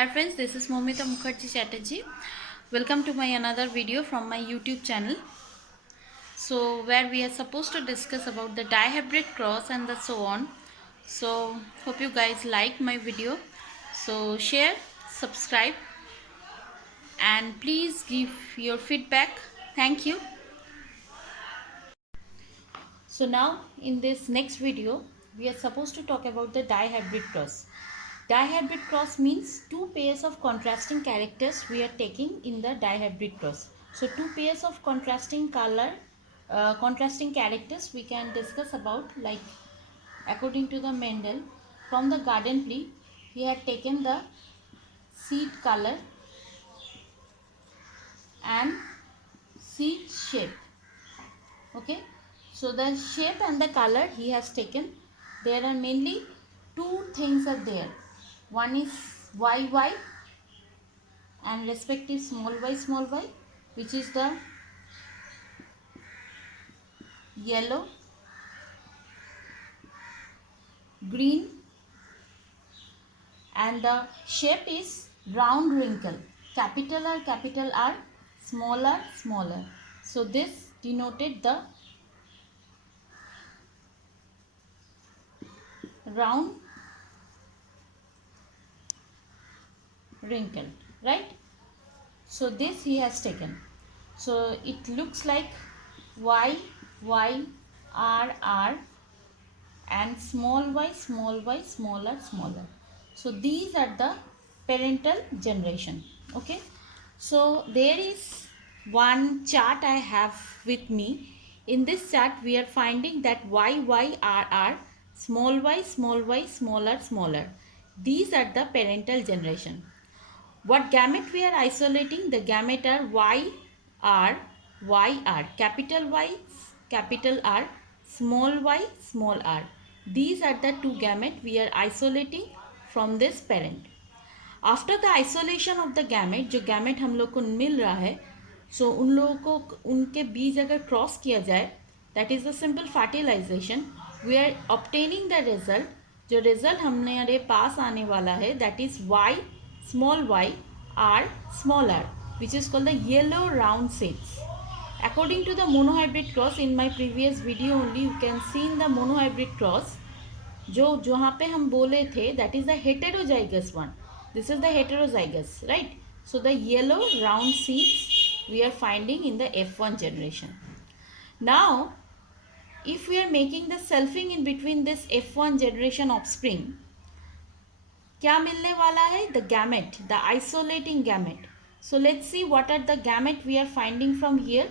Hi friends, this is Momita Mukherjee Chatterjee. Welcome to my another video from my YouTube channel. So where we are supposed to discuss about the dihybrid cross and the so on. So hope you guys like my video. So share, subscribe and please give your feedback. Thank you. So now in this next video we are supposed to talk about the dihybrid cross. Dihybrid cross means two pairs of contrasting characters we are taking in the dihybrid cross. So two pairs of contrasting contrasting characters we can discuss about, like according to the Mendel, from the garden pea he had taken the seed color and seed shape. Okay, so the shape and the color he has taken, there are mainly two things are there. One is yy and respective small y, which is the yellow, green, and the shape is round wrinkle, capital R, smaller. So this denoted the round wrinkle, right? So this he has taken. So it looks like y, r and small y, smaller. So these are the parental generation. Okay. So there is one chart I have with me. In this chart we are finding that y, r, small y, smaller. These are the parental generation. What gamete we are isolating? The gamete are y, r, capital R, small r. These are the two gamete we are isolating from this parent. After the isolation of the gamete, जो gamete हम लोग को मिल रहा है, so उन लोगों को उनके बीज अगर क्रॉस किया जाए, that is the simple fertilization, we are obtaining the result. जो result हमारे पास आने वाला है, that is small y, r, small r, which is called the yellow round seeds. According to the monohybrid cross, in my previous video only you can see in the monohybrid cross, जो जहाँ पे हम बोले थे, that is the heterozygous one. This is the heterozygous, right? So the yellow round seeds we are finding in the F1 generation. Now, if we are making the selfing in between this F1 generation offspring, क्या मिलने वाला है? The gamete, the isolating gamete. So let's see what are the gamete we are finding from here.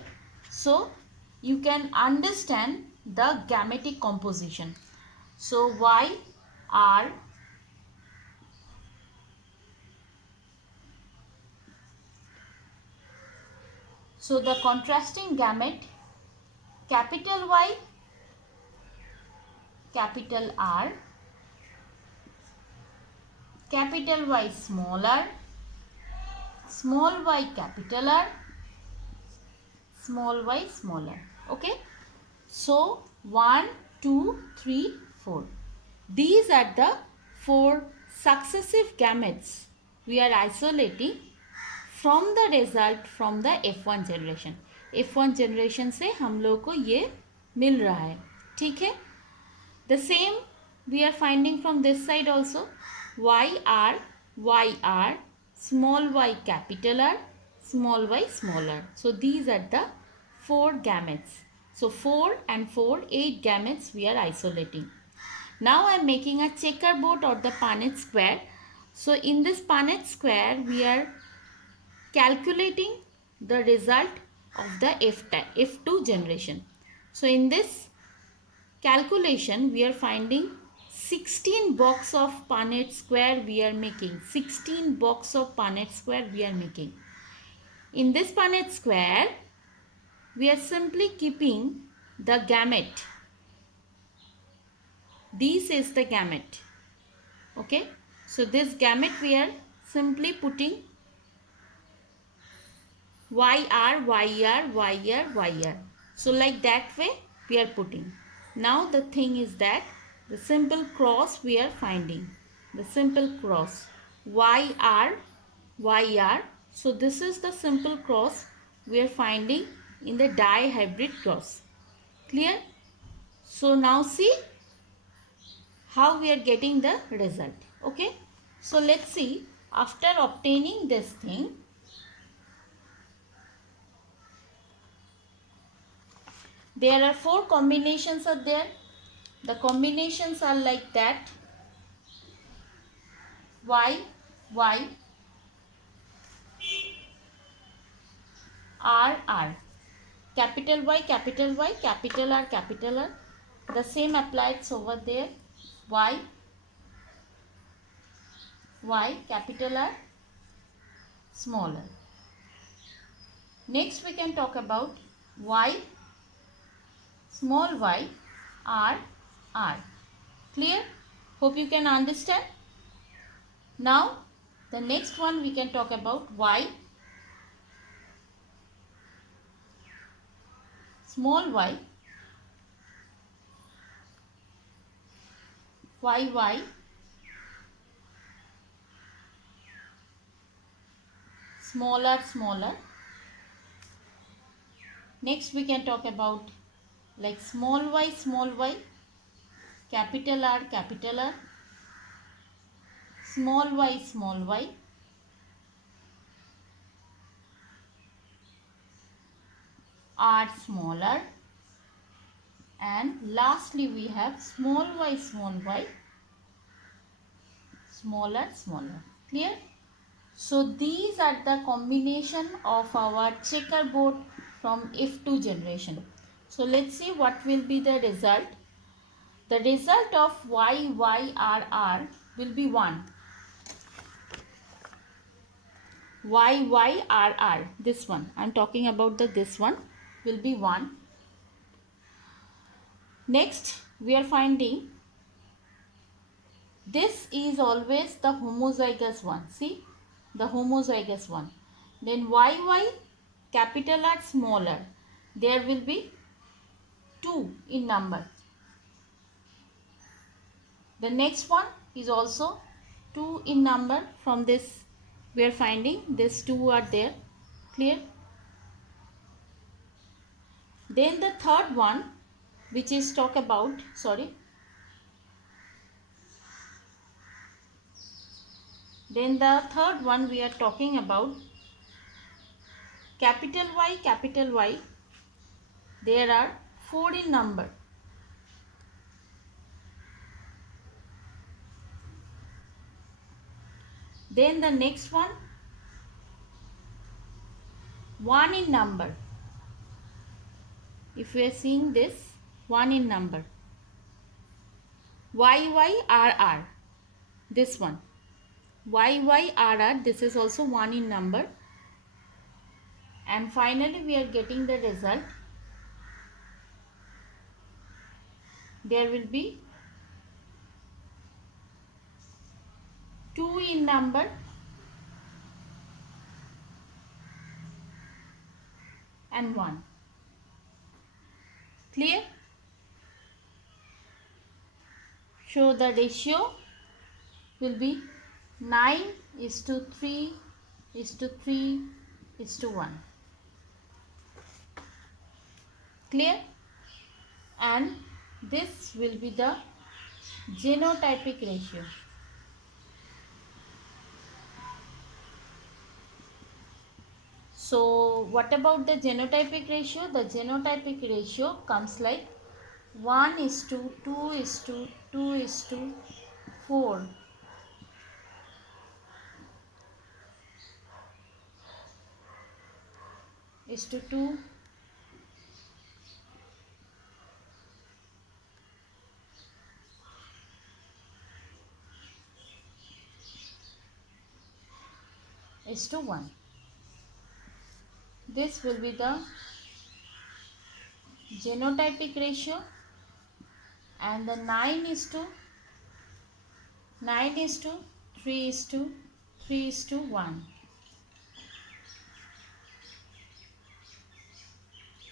So you can understand the gametic composition. So Y, R, so the contrasting gamete, capital Y, capital R, capital Y smaller, small y capital R, small y smaller. Okay, so 1, 2, 3, 4. These are the 4 successive gametes we are isolating from the result from the F1 generation. F1 generation से हम लोग को ये मिल रहा है, ठीक है? The same we are finding from this side also. YR, small y capital R, small y smaller. So these are the 4 gametes. So 4 and 4, 8 gametes we are isolating. Now I am making a checkerboard or the Punnett square. So in this Punnett square we are calculating the result of the F2 generation. So in this calculation we are finding 16 box of Punnett square we are making. 16 box of Punnett square we are making. In this Punnett square we are simply keeping the gamete. This is the gamete. Okay. So this gamete we are simply putting YR. So like that way we are putting. Now the thing is that the simple cross we are finding. The simple cross YR, YR. So this is the simple cross we are finding in the dihybrid cross. Clear? So now see how we are getting the result. Okay. So let's see, after obtaining this thing, there are 4 combinations are there. The combinations are like that: Y, Y, R, R. Capital Y, capital Y, capital R, capital R. The same applies over there. Y, Y, capital R, smaller. Next we can talk about Y, small y, R, R. Clear? Hope you can understand. Now the next one we can talk about Y, small y, Y, smaller, smaller. Next we can talk about like small y, capital R, small y, R smaller, and lastly we have small y, smaller, smaller. Clear? So these are the combination of our checkerboard from if to generation. So let's see what will be the result. The result of YYRR will be 1. YYRR, this one, I am talking about this one, will be 1. Next we are finding this is always the homozygous one. See, the homozygous one. Then YY, capital R, smaller. There will be 2 in number. The next one is also 2 in number. From this we are finding these 2 are there. Clear? Then the third one, which is talk about, then the third one we are talking about capital Y. There are 4 in number. Then the next one, 1 in number. If we are seeing this, 1 in number. YYRR, this one. YYRR, this is also 1 in number. And finally we are getting the result. There will be 2 in number and 1. Clear? So the ratio will be 9:3:3:1. Clear? And this will be the genotypic ratio. So what about the genotypic ratio? The genotypic ratio comes like 1:2:2:4. Is to 2. Is to 1. This will be the genotypic ratio, and the 9:3:3:1.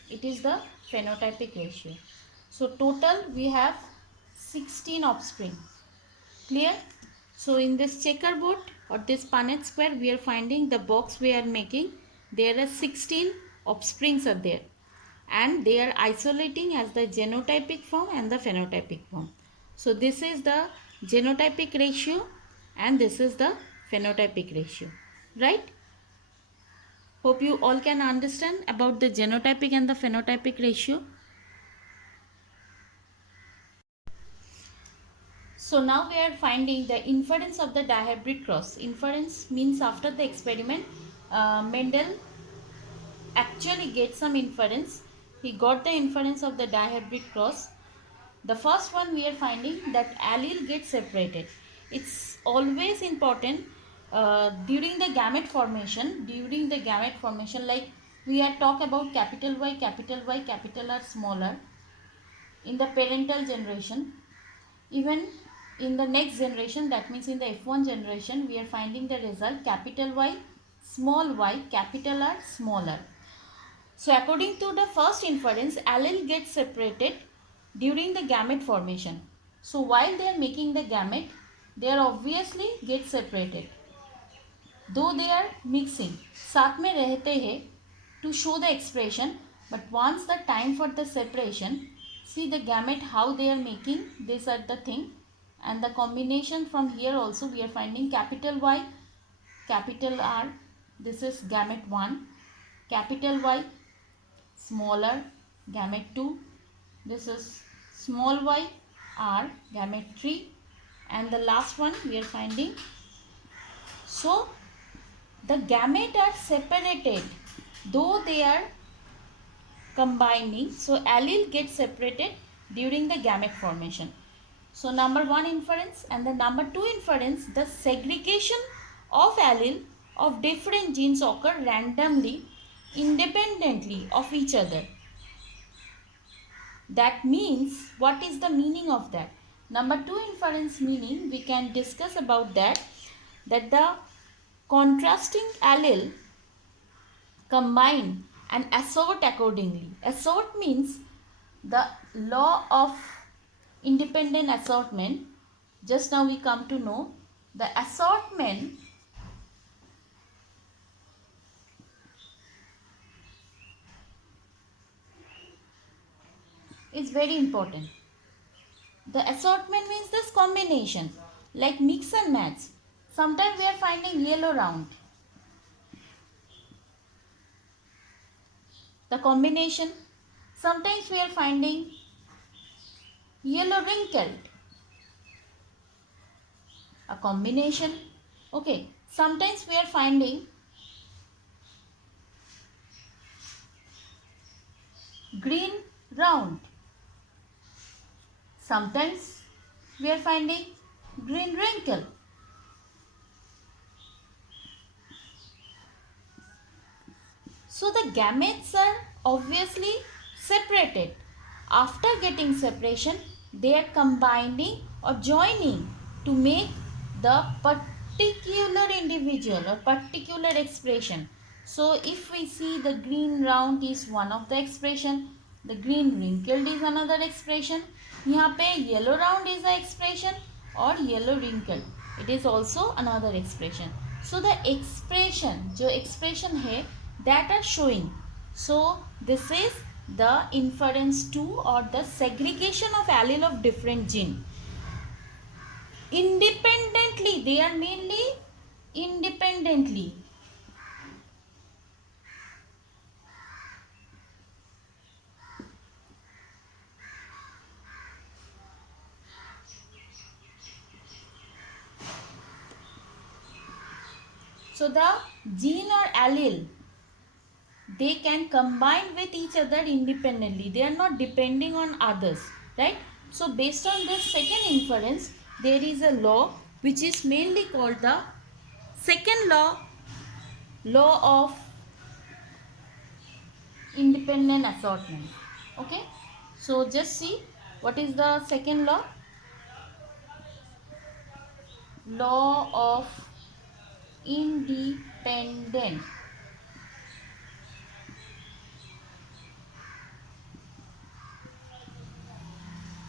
It is the phenotypic ratio. So total we have 16 offspring. Clear? So in this checkerboard or this Punnett square, we are finding the box we are making. There are 16 offsprings are there, and they are isolating as the genotypic form and the phenotypic form. So this is the genotypic ratio and this is the phenotypic ratio, right? Hope you all can understand about the genotypic and the phenotypic ratio. So now we are finding the inference of the dihybrid cross. Inference means after the experiment, Mendel actually gets some inference. He got the inference of the dihybrid cross. The first one we are finding that allele gets separated. It's always important during the gamete formation. During the gamete formation, like we are talk about capital Y, capital R, small r in the parental generation. Even in the next generation, that means in the F1 generation, we are finding the result capital Y, capital R, small r. So according to the first inference, allele gets separated during the gamete formation. So while they are making the gamete, they are obviously get separated. Though they are mixing, साथ में रहते हैं to show the expression, but once the time for the separation, see the gamete how they are making, these are the thing, and the combination from here also we are finding capital Y, capital R, this is gamete 1, capital Y, smaller, gamete 2, this is small y, R, gamete 3, and the last one we are finding. So the gamete are separated though they are combining, so allele gets separated during the gamete formation. So number one inference, and the number two inference, the segregation of allele of different genes occur randomly independently of each other. That means, what is the meaning of that? Number two inference meaning, we can discuss about that the contrasting allele combine and assort accordingly. Assort means the law of independent assortment. Just now we come to know the assortment is very important. The assortment means this combination, like mix and match. Sometimes we are finding yellow round. The combination. Sometimes we are finding yellow wrinkled. A combination. Okay. Sometimes we are finding green round. Sometimes we are finding green wrinkle. So the gametes are obviously separated. After getting separation, they are combining or joining to make the particular individual or particular expression. So if we see the green round is one of the expression, the green wrinkled is another expression. यहाँ पे yellow round is the expression or yellow wrinkled, it is also another expression. So the expression, जो expression है, that are showing. So this is the inference 2 or the segregation of allele of different gene. Independently, they are mainly independently. So the gene or allele, they can combine with each other independently. They are not depending on others, right? So based on this second inference, there is a law which is mainly called the second law of independent assortment. Okay, so just see what is the second law of independent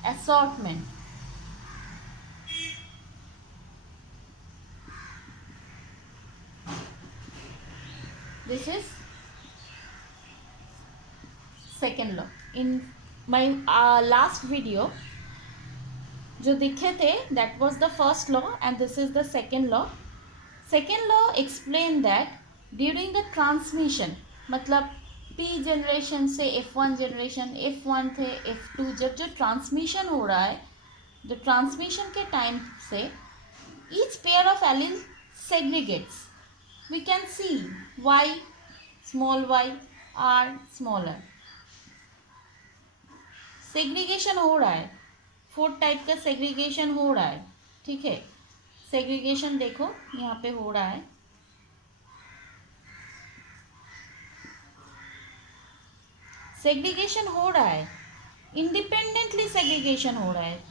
assortment. This is second law. In my last video जो दिखे थे, that was the first law and this is the second law. Second law explain that during the transmission, मतलब P generation से F1 generation, F1 थे F2, जब जो transmission हो रहा है, जो ट्रांसमिशन के टाइम से each pair of allele segregates. We can see Y, small y, R, smaller. Segregation हो रहा है, 4 टाइप का सेग्रीगेशन हो रहा है, ठीक है. सेग्रीगेशन देखो यहाँ पे हो रहा है. सेग्रीगेशन हो रहा है, इंडिपेंडेंटली सेग्रीगेशन हो रहा है,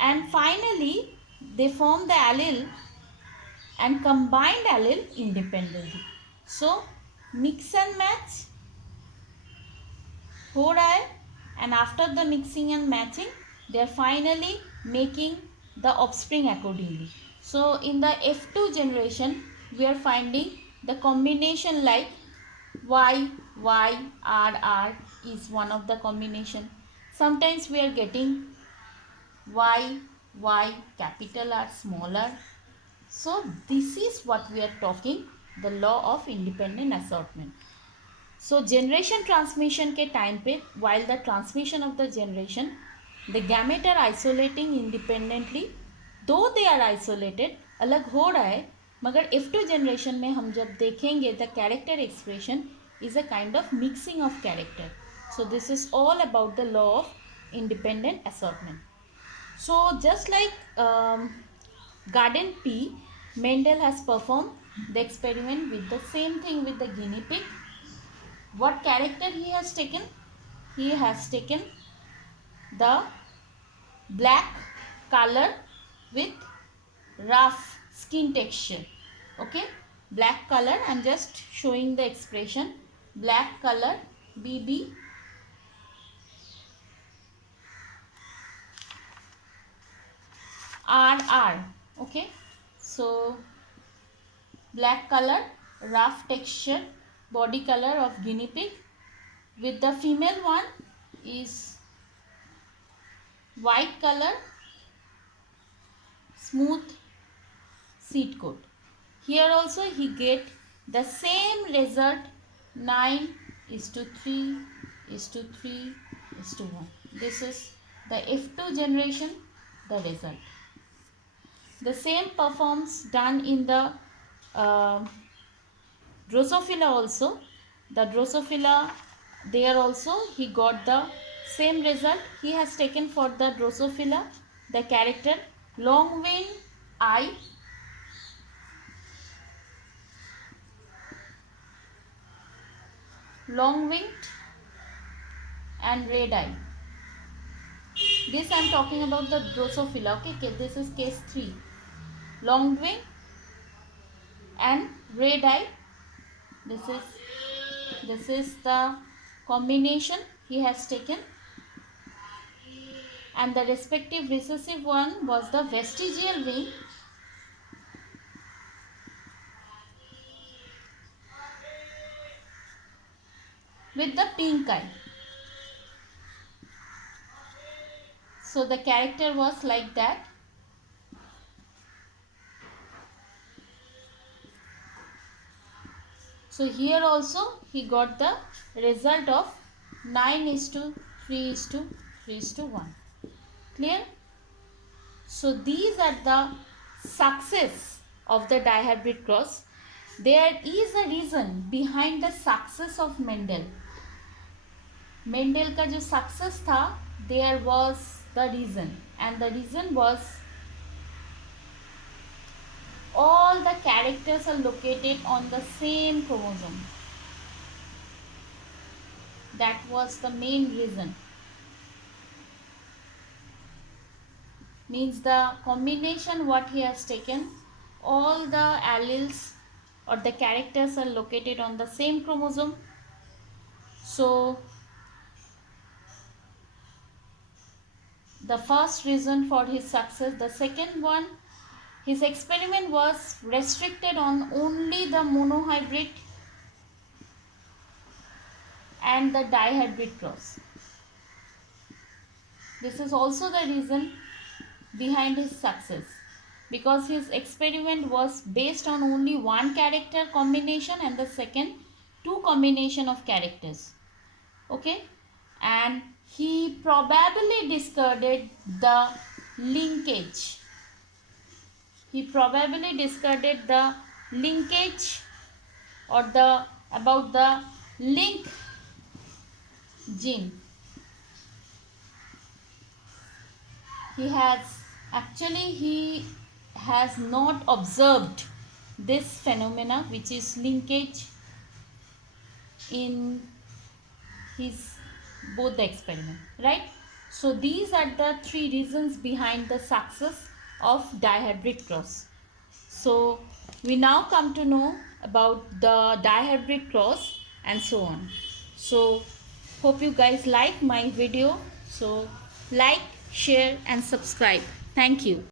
and finally they form the allele and combined allele independently. So mix and match हो रहा है, and after the mixing and matching they are finally making the offspring accordingly. So in the F2 generation we are finding the combination like Y, Y, R, R is one of the combination. Sometimes we are getting Y, Y, capital R, small r. So this is what we are talking, the law of independent assortment. So generation transmission के time पे, while the transmission of the generation, the gamete are isolating independently, though they are isolated, अलग हो रहा है, मगर F2 generation में हम जब देखेंगे the character expression is a kind of mixing of character. So this is all about the law of independent assortment. So just like garden P, Mendel has performed the experiment with the same thing with the guinea pig. What character he has taken? He has taken the black color with rough skin texture. Okay, black color. I am just showing the expression. Black color BB RR. Okay, so black color, rough texture, body color of guinea pig. With the female one is white color, smooth seed coat. Here also he get the same result, 9:3:3:1. This is the F2 generation, the result. The same performs done in the Drosophila also. The Drosophila, there also he got the same result. He has taken for the Drosophila the character long wing I, long winged and red eye. This I am talking about the Drosophila. Okay, this is case 3. Long wing and red eye. This is the combination he has taken, and the respective recessive one was the vestigial wing with the pink eye. So the character was like that. So here also he got the result of 9:3:3:1. Clear? So these are the success of the dihybrid cross. There is a reason behind the success of Mendel. Mendel का जो success था, there was the reason, and the reason was all the characters are located on the same chromosome. That was the main reason. Means the combination what he has taken, all the alleles or the characters are located on the same chromosome. So the first reason for his success. The second one, his experiment was restricted on only the monohybrid and the dihybrid cross. This is also the reason behind his success, because his experiment was based on only one character combination and the second two combination of characters. Okay, and he probably discarded the linkage. He probably discarded the linkage or the about the link gene. He has not observed this phenomena, which is linkage, in his both the experiment, right? So these are the three reasons behind the success of dihybrid cross. So we now come to know about the dihybrid cross and so on. So hope you guys like my video. So like, share and subscribe. Thank you.